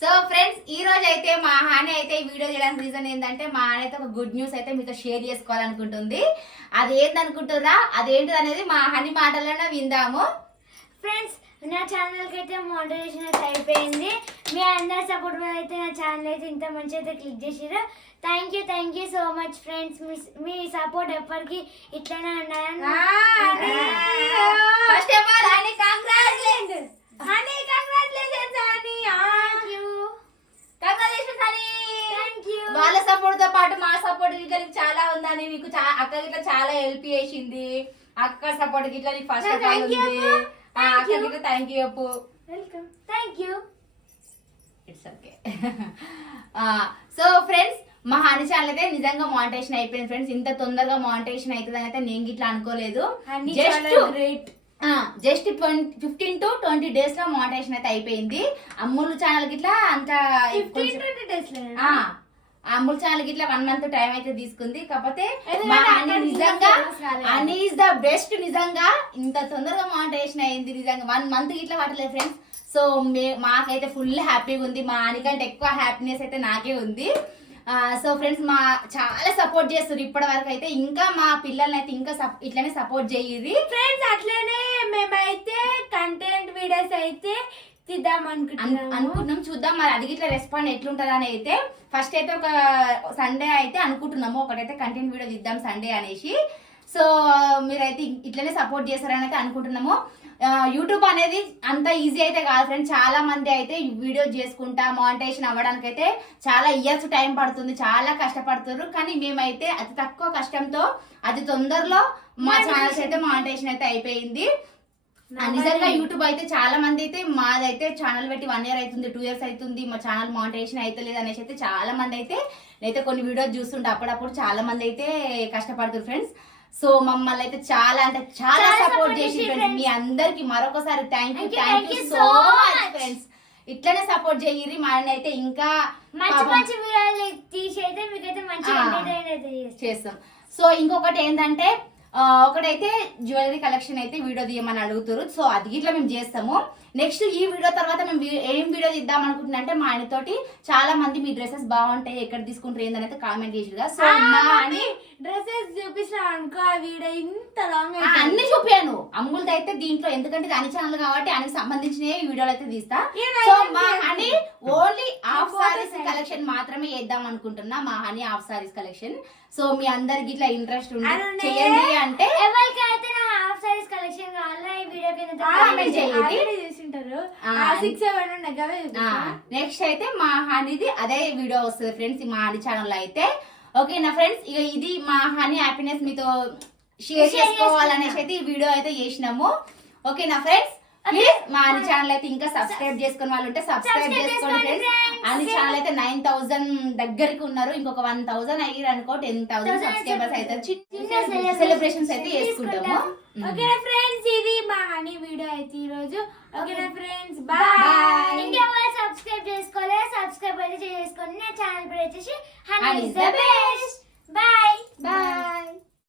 So friends ఈ రోజు అయితే మా హాని అయితే ఈ వీడియో చేయడానికి రీజన్ ఏంటంటే మా హాని అయితే ఒక గుడ్ న్యూస్ అయితే మీతో షేర్ చేసుకోవాలనుకుంటుంది. అది ఏందనుకుంటున్నా అదేంటిది అనేది మా హాని మాటలోనే విందాము. ఫ్రెండ్స్ నా ఛానల్కి అయితే మోటివేషన్ అయితే అయిపోయింది. మీ అందరి సపోర్ట్ మీద అయితే నా ఛానల్ అయితే ఇంత మంచి అయితే క్లిక్ చేసిరు. Thank you so much friends. Me support ఎప్పటికీ ఇట్లానే ఉండాలని. ఫస్ట్ ఆఫ్ ఆల్ హాని కంగ్రాట్యులేషన్స్. హాని కంగ్రాట్యులేషన్స్ హాని. వాళ్ళ సపోర్ట్ తో పాటు మా సపోర్ట్ గిట్లా చాలా ఉందని నీకు అక్క గిట్లా చాలా హెల్ప్ చేసింది. అక్క సపోర్ట్ గిట్లా నీకు ఫస్ట్ ఆఫ్ ఆల్ ఉంది. అక్క గిట్లా థ్యాంక్ యూ చెప్పు. Welcome. Thank you. It's okay. So friends మా హాని ఛానల్ అయితే నిజంగా మానిటైజేషన్ అయిపోయింది ఫ్రెండ్స్. ఇంత తొందరగా మానిటైజేషన్ అవుతుందని అయితే నేను గిట్లా అనుకోలేదు. జస్ట్ 15 to 20 days లో మానిటైజేషన్ అయితే అయిపోయింది. అమ్ములు ఛానల్ గిట్లా అంత అమ్ముల్ ఛానల్ గిట్లా 1 month టైం అయితే తీసుకుంది. కాకపోతే మా హాని నిజంగా హాని ఈస్ ద బెస్ట్. నిజంగా ఇంత తొందరగా మానిటైజేషన్ అయింది నిజంగా 1 month గిట్లా పట్టలేదు ఫ్రెండ్స్. సో మాకైతే ఫుల్ హ్యాపీగా ఉంది. మా హాని కంటే ఎక్కువ హ్యాపీనెస్ అయితే నాకే ఉంది. సో ఫ్రెండ్స్ మా చాలా సపోర్ట్ చేస్తారు ఇప్పటి వరకు అయితే. ఇంకా మా పిల్లల్ని అయితే ఇంకా ఇట్లనే సపోర్ట్ చేయరు ఫ్రెండ్స్. అట్లనే మేమైతే కంటెంట్ వీడియోస్ అయితే తీద్దాం అనుకుంటున్నాం. చూద్దాం మరి అది ఇట్లా రెస్పాండ్ ఎట్లుంటది అని అయితే. ఫస్ట్ అయితే ఒక సండే అయితే అనుకుంటున్నాము ఒకటైతే కంటెంట్ వీడియో తీద్దాం సండే అనేసి. సో మీరైతే ఇట్లనే సపోర్ట్ చేస్తారని అయితే అనుకుంటున్నాము. యూట్యూబ్ అనేది అంత ఈజీ అయితే కాదు ఫ్రెండ్స్. చాలా మంది అయితే వీడియో చేసుకుంటా మానిటైజేషన్ అవ్వడానికి అయితే చాలా ఇయర్స్ టైం పడుతుంది, చాలా కష్టపడుతున్నారు. కానీ మేమైతే అతి తక్కువ కష్టంతో అతి తొందరలో మా ఛానల్స్ అయితే మానిటైజేషన్ అయితే అయిపోయింది. నిజంగా యూట్యూబ్ అయితే చాలా మంది అయితే మాదైతే ఛానల్ పెట్టి 1 year అవుతుంది, 2 years అవుతుంది, మా ఛానల్ మానిటైజేషన్ అయితే లేదు అనేసి అయితే చాలా మంది అయితే నేనైతే కొన్ని వీడియోస్ చూస్తుంటే అప్పుడప్పుడు చాలా మంది అయితే కష్టపడుతున్నారు ఫ్రెండ్స్. సో మమ్మల్ని అయితే చాలా అంటే చాలా సపోర్ట్ చేసి ఫ్రెండ్స్. మీ అందరికి మరొకసారి thank you so much friends. ఇట్లనే సపోర్ట్ చేయరి. మా అయితే ఇంకా చేస్తాం. సో ఇంకొకటి ఏంటంటే ఒకటైతే జ్యువెలరీ కలెక్షన్ అయితే వీడియో తీయమని అడుగుతారు. సో అది ఇట్లా మేము చేస్తాము. నెక్స్ట్ ఈ వీడియో తర్వాత మేము ఏం వీడియో తీద్దాం అనుకుంటున్నా అంటే మా ఆయనతోటి చాలా మంది మీ డ్రెస్సెస్ బాగుంటాయి ఎక్కడ తీసుకుంటారు ఏందని అయితే కామెంట్ చేసిగా. సో మా అని డ్రెస్సెస్ చూపించిన అనుకో ఆ వీడియో ఇంత లాంగ్ అన్ని చూపాను అమ్ములది అయితే దీంట్లో. ఎందుకంటే ఇది అన్ని ఛానల్ కాబట్టి ఆయనకి సంబంధించిన వీడియోలు అయితే తీస్తా. సో మా Honey only half sarees collection మాత్రమే చేద్దాం అనుకుంటున్నా. మా Honey half sarees collection. So మీ అందరికి ఇట్లా ఇంట్రెస్ట్ ఉంది చేయండి అంటే ఎవరికైతే నా హాఫ్ సారీస్ కలెక్షన్ కావాలా ఈ వీడియో కింద కామెంట్ చేయండి. చూసింటారు 6 7 ఉండగవే. నెక్స్ట్ అయితే మా హనీది అదే వీడియో వస్తుంది ఫ్రెండ్స్ మా హనీ ఛానల్ లో అయితే. ఓకేనా ఫ్రెండ్స్. ఇక ఇది మా హనీ హ్యాపీనెస్ మీతో షేర్ చేసుకోవాలనేసి అయితే ఈ వీడియో అయితే చేసినాము. ఓకేనా ఫ్రెండ్స్. ప్లీజ్ మా హనీ ఛానల్ అయితే ఇంకా సబ్స్క్రైబ్ చేసుకుని వాళ్ళు ఉంటే సబ్స్క్రైబ్ చేసుకోండి ఫ్రెండ్స్. హనీ ఛానల్ అయితే 9000 దగ్గరికి ఉన్నారు. ఇంకొక 1000 అయ్యారు అనుకో 10,000 సబ్స్క్రైబర్స్ అయితే చిన్న సెలబ్రేషన్స్ అయితే చేసుకుంటాము. ఓకేనా ఫ్రెండ్స్. ఇది మా హనీ వీడియో అయితే ఈ రోజు. ఓకేనా ఫ్రెండ్స్. బాయ్. ఇంకెవరు సబ్స్క్రైబ్ చేసుకోలే సబ్స్క్రైబ్ అయితే చేసుకోండి. నా ఛానల్ పేరు వచ్చేసి Honey is the best. Bye.